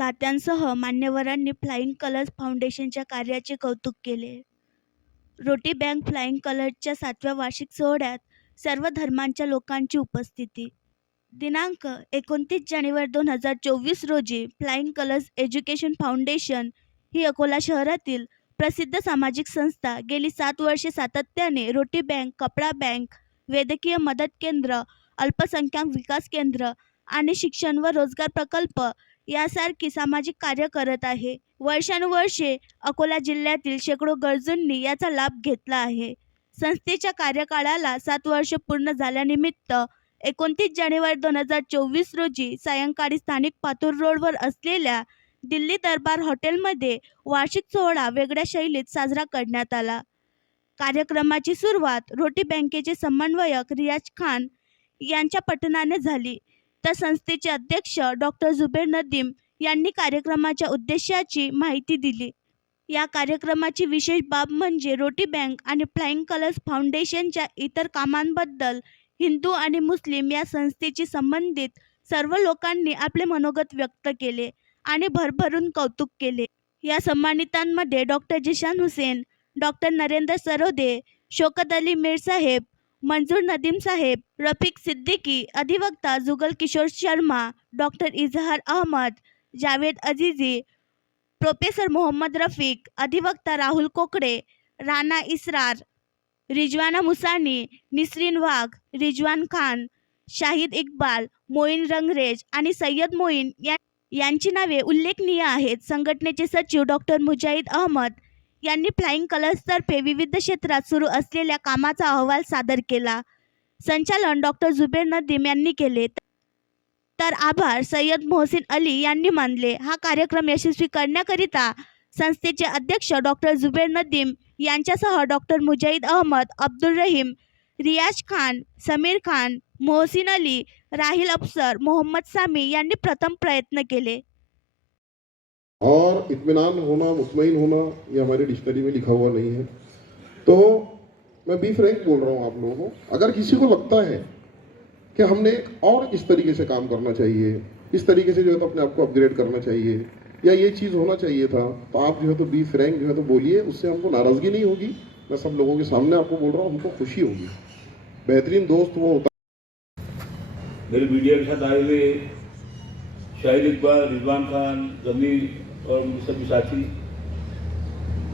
दात्यांसह मान्यवरांनी flying colours फाउंडेशनच्या कार्याचे कौतुक केले. रोटी बँक फ्लाइंग कलर्सच्या 7व्या वार्षिक सोहळ्यात सर्व धर्मांच्या लोकांची उपस्थिती. दिनांक 29 जानेवारी 2024 रोजी फ्लाइंग कलर्स एज्युकेशन फाउंडेशन ही अकोला शहरातील प्रसिद्ध सामाजिक संस्था गेली 7 वर्षे सातत्याने रोटी बँक, कपडा बँक, वैद्यकीय मदत केंद्र, अल्पसंख्याक विकास केंद्र आणि शिक्षण व रोजगार प्रकल्प यासारखी सामाजिक कार्य करत आहे. वर्षानुवर्षे अकोला जिल्ह्यातील शेकडो गरजूंनी याचा लाभ घेतला आहे. संस्थेच्या कार्यकाळाला 7 वर्ष पूर्ण झाल्यानिमित्त 29 जानेवारी 2024 रोजी सायंकाळी स्थानिक पातूर रोडवर असलेल्या दिल्ली दरबार हॉटेलमध्ये वार्षिक सोहळा वेगळ्या शैलीत साजरा करण्यात आला. कार्यक्रमाची सुरुवात रोटी बँकेचे समन्वयक रियाज खान यांच्या पठणाने झाली, तर संस्थेचे अध्यक्ष डॉक्टर जुबेर नदीम यांनी कार्यक्रमाच्या उद्देशाची माहिती दिली. या कार्यक्रमाची विशेष बाब म्हणजे रोटी बँक आणि फ्लाइंग कलर्स फाउंडेशनच्या इतर कामांबद्दल हिंदू आणि मुस्लिम या संस्थेशी संबंधित सर्व लोकांनी आपले मनोगत व्यक्त केले आणि भरभरून कौतुक केले. या सन्मानितांमध्ये डॉक्टर जिशान हुसेन, डॉक्टर नरेंद्र सरोदे, शौकत अली मीर साहेब, मंजूर नदीम साहेब, रफिक सिद्दीकी, अधिवक्ता जुगल किशोर शर्मा, डॉक्टर इजहार अहमद, जावेद अजीजी, प्रोफेसर मोहम्मद रफीक, अधिवक्ता राहुल कोकडे, राणा इसरार, रिजवाना मुसानी, निसरीन वाघ, रिजवान खान, शाहिद इक्बाल, मोईन रंगरेज आणि सय्यद मोईन यांची नावे उल्लेखनीय आहेत. संघटनेचे सचिव डॉक्टर मुजाहिद अहमद यांनी फ्लाइंग कलर्सतर्फे विविध क्षेत्रात सुरू असलेल्या कामाचा अहवाल सादर केला. संचालन डॉक्टर जुबेर नदीम यांनी केले, तर आभार सय्यद मोहसिन अली यांनी मानले. हा कार्यक्रम यशस्वी करण्याकरिता संस्थेचे अध्यक्ष डॉक्टर जुबेर नदीम यांच्यासह डॉक्टर मुजाहिद अहमद, अब्दुल रहीम, रियाज खान, समीर खान, मोहसिन अली, राहिल अफसर, मोहम्मद सामी यांनी प्रथम प्रयत्न केले. और इत्मीनान होना, मुतमईन होना ये हमारी डिक्शनरी में लिखा हुआ नहीं है. तो मैं बी फ्रैंक बोल रहा हूँ आप लोगों को. अगर किसी को लगता है कि हमने और इस तरीके से काम करना चाहिए, इस तरीके से जो है तो अपने आप को अपग्रेड करना चाहिए, या ये चीज़ होना चाहिए था, तो आप जो है तो बी फ्रैंक जो है तो बोलिए. उससे हमको नाराज़गी नहीं होगी. मैं सब लोगों के सामने आपको बोल रहा हूँ, हमको खुशी होगी. बेहतरीन दोस्त वो होता. मेरे मीडिया के साथ आए हुए शाहिद इकबाल, रिजवान खान, जमीर और सभी साथी,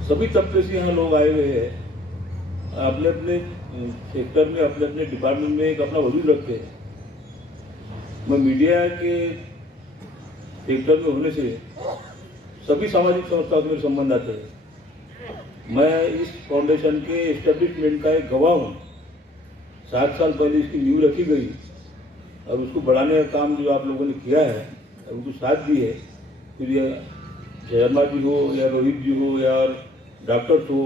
सभी तबके से यहाँ लोग आए हुए हैं. अपने अपने सेक्टर में, अपने अपने डिपार्टमेंट में एक अपना वजूद रखते हैं. मैं मीडिया के सेक्टर में होने से सभी सामाजिक संस्थाओं से मेरे संबंध आते हैं. मैं इस फाउंडेशन के एस्टेब्लिशमेंट का एक गवाह हूँ. 7 साल पहले इसकी नींव रखी गई और उसको बढ़ाने का काम जो आप लोगों ने किया है, उनको साथ दी है. फिर ये शर्मा जी हो या रोहित जी हो या डॉक्टर्स हो,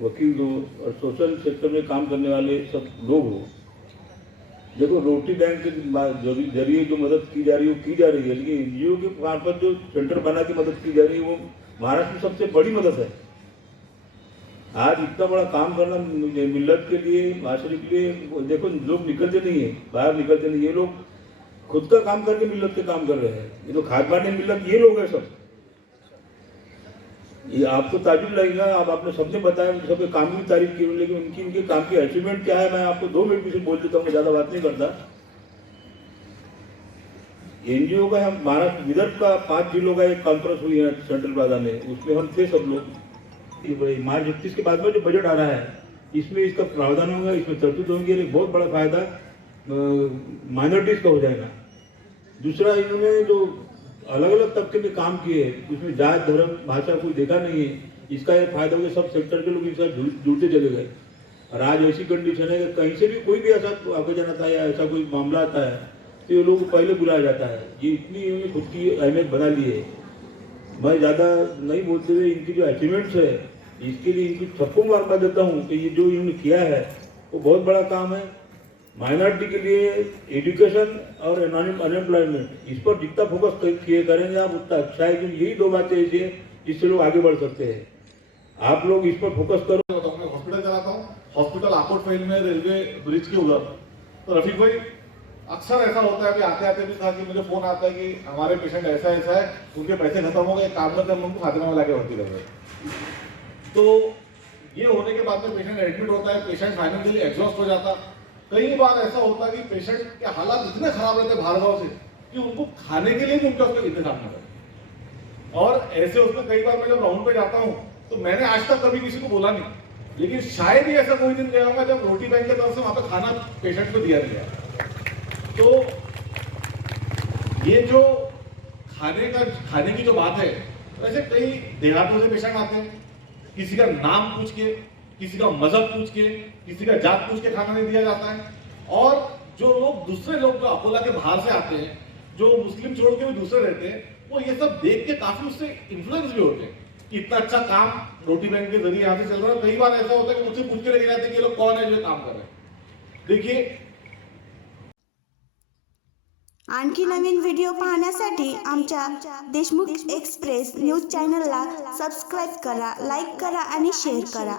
वकील हो और सोशल सेक्टर में काम करने वाले सब लोग हो. देखो, रोटी बैंक के जरिए जो मदद की जा रही है वो की जा रही है, लेकिन एनजीओ के मार्फत जो सेंटर बना के मदद की जा रही है वो महाराष्ट्र में सबसे बड़ी मदद है. आज इतना बड़ा काम करना मिल्लत के लिए, माशरे के लिए, देखो लोग निकलते नहीं है, बाहर निकलते नहीं. ये लोग खुद का काम करके मिल्लत के काम कर रहे हैं. ये तो खाद बांटने मिल्लत ये लोग हैं सब. ये आपको ताजुब लगेगा. आप आपने सबने बताया, सबके काम की तारीफ की, लेकिन इनके काम की अचीवमेंट क्या है मैं आपको 2 मिनट में बोल देता हूँ. मैं ज़्यादा बात नहीं करता. एनजीओ का हम महाराष्ट्र विदर्भ का 5 जिलों का एक कॉन्फ्रेंस हुई है सेंट्रल प्लाजा में. उसमें हम थे सब लोग. मार्च 31 के बाद में जो बजट आ रहा है इसमें इसका प्रावधान होगा, इसमें तरतूद होंगी. एक बहुत बड़ा फायदा माइनॉरिटीज का हो जाएगा. दूसरा, इन्होंने जो अलग अलग तबके में काम किए उसमें जात, धर्म, भाषा कोई देखा नहीं है. इसका एक फायदा होगा, सब सेक्टर के लोग इनके साथ जुड़ते चले गए. और आज ऐसी कंडीशन है कि कहीं से भी कोई भी ऐसा आगे जाना था या ऐसा कोई मामला आता है तो ये लोग को पहले बुलाया जाता है. ये इतनी खुद की अहमियत बना ली है. मैं ज़्यादा नहीं बोलते हुए इनकी जो अचीवमेंट्स है इसके लिए इनकी सबको मुबारकबाद देता हूँ कि ये जो इन्होंने किया है वो बहुत बड़ा काम है. माइनॉरिटी के लिए एजुकेशन और अनएम्प्लॉयमेंट, इस पर जितना फोकस करेंगे आप उतना अच्छा है. क्योंकि यही 2 बातें ऐसी है जिससे लोग आगे बढ़ सकते हैं. आप लोग इस पर फोकस करो. मैं हॉस्पिटल चलाता हूँ. हॉस्पिटल आकोट फाइल में रेलवे ब्रिज के उधर. तो रफीक भाई अक्सर ऐसा होता है कि आते आते भी कहा कि मुझे फोन आता है कि हमारे पेशेंट ऐसा ऐसा है, उनके पैसे खत्म हो गए, काम करके हम उनको खाते में लाके भर्ती कर रहे हैं। तो ये होने के बाद में पेशेंट एडमिट होता है, पेशेंट फाइनेंशियली एग्जॉस्ट हो जाता। कई बार ऐसा होता है कि पेशेंट के हालात इतने खराब रहते हैं बाहर गाँव से कि उनको खाने के लिए भी उनका उसका इंतजाम ना रहे। और ऐसे उसमें कई बार मैं जब राउंड पे जाता हूँ तो मैंने आज तक कभी किसी को बोला नहीं, लेकिन शायद ही ऐसा कोई दिन गया होगा जब रोटी बैंक की तरफ से वहां पर खाना पेशेंट को दिया गया। तो ये जो खाने की जो बात है, वैसे कई देहातों से पेशेंट आते हैं, किसी का नाम पूछ के, किसी का मजहब पूछ के, किसी का जात पूछ के खाना नहीं दिया जाता है। और जो लोग दूसरे लोग जो अकोला के बाहर से आते हैं, जो मुस्लिम छोड़ के भी दूसरे रहते हैं, वो ये सब देख के काफी उससे इन्फ्लुएंस भी होते हैं कि इतना अच्छा काम रोटी बैंक के जरिए यहाँ से चल रहा है। कई बार ऐसा होता है कि मुझसे पूछ के लेके जाते हैं कि ये लोग कौन है जो काम कर रहे हैं। देखिए, आणखी नवीन व्हिडिओ पाहण्यासाठी आमच्या देशमुख एक्सप्रेस न्यूज चॅनलला सबस्क्राईब करा, लाईक करा आणि शेअर करा.